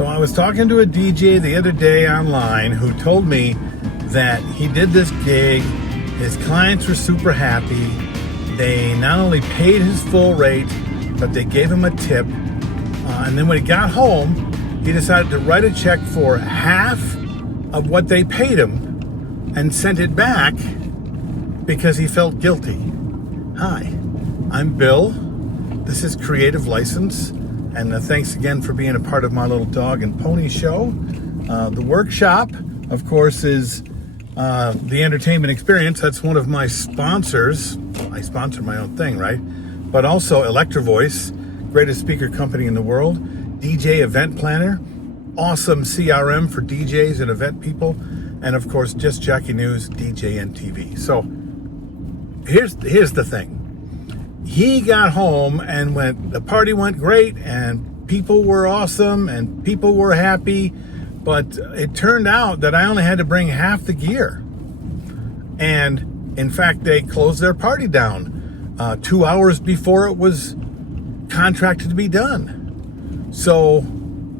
So I was talking to a DJ the other day online who told me that he did this gig, his clients were super happy, they not only paid his full rate, but they gave him a tip, and then when he got home, he decided to write a check for half of what they paid him and sent it back because he felt guilty. Hi, I'm Bill. This is Creative License. And thanks again for being a part of my little dog and pony show. The workshop, of course, is the entertainment experience. That's one of my sponsors. I sponsor my own thing, right? But also Electro Voice, greatest speaker company in the world. DJ Event Planner, awesome CRM for DJs and event people. And of course, Just Jockey News, DJ and TV. So here's the thing. He got home and the party went great and people were awesome and people were happy, but it turned out that I only had to bring half the gear. And in fact, they closed their party down 2 hours before it was contracted to be done. So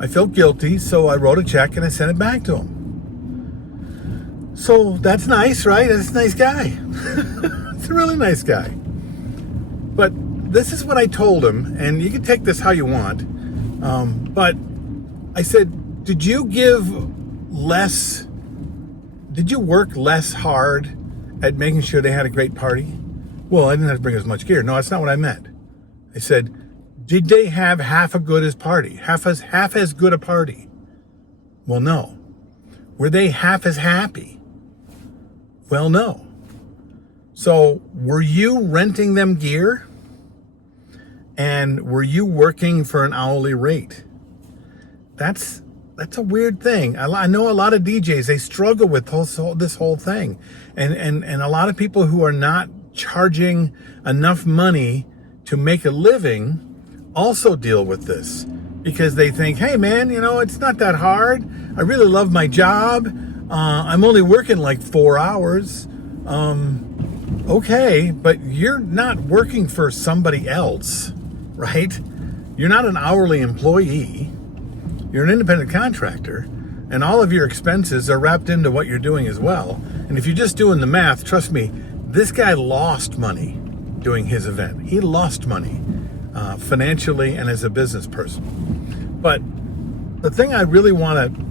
I felt guilty, so I wrote a check and I sent it back to him. So that's nice, right? That's a nice guy. It's a really nice guy. But this is what I told him, and you can take this how you want. But I said, did you work less hard at making sure they had a great party? Well, I didn't have to bring as much gear. No, that's not what I meant. I said, did they have half as good a party? Well, no. Were they half as happy? Well, no. So were you renting them gear? And were you working for an hourly rate? That's a weird thing. I know a lot of DJs, they struggle with this whole thing. And a lot of people who are not charging enough money to make a living also deal with this. Because they think, hey man, it's not that hard. I really love my job. I'm only working like 4 hours. Okay, but you're not working for somebody else, right? You're not an hourly employee. You're an independent contractor, and all of your expenses are wrapped into what you're doing as well. And if you're just doing the math, trust me, this guy lost money doing his event. He lost money financially and as a business person. But the thing I really want to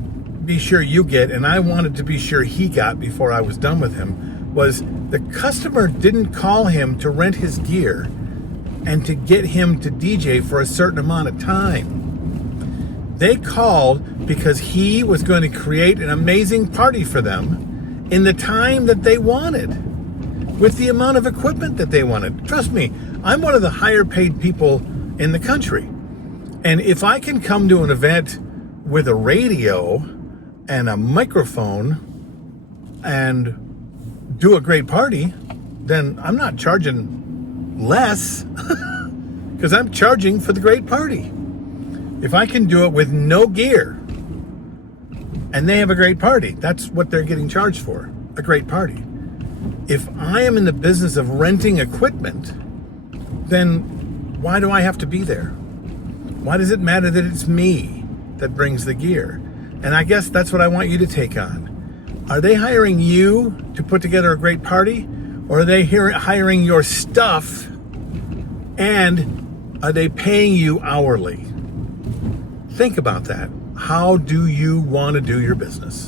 be sure you get, and I wanted to be sure he got before I was done with him, was the customer didn't call him to rent his gear and to get him to DJ for a certain amount of time. They called because he was going to create an amazing party for them in the time that they wanted, with the amount of equipment that they wanted. Trust me, I'm one of the higher paid people in the country. And if I can come to an event with a radio and a microphone and do a great party, then I'm not charging less because I'm charging for the great party. If I can do it with no gear and they have a great party, that's what they're getting charged for, a great party. If I am in the business of renting equipment, then why do I have to be there? Why does it matter that it's me that brings the gear? And I guess that's what I want you to take on. Are they hiring you to put together a great party? Or are they hiring your stuff? And are they paying you hourly? Think about that. How do you want to do your business?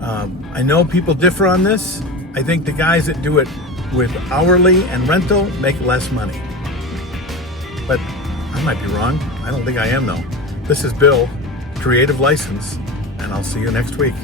I know people differ on this. I think the guys that do it with hourly and rental make less money. But I might be wrong. I don't think I am though. This is Bill, Creative License, and I'll see you next week.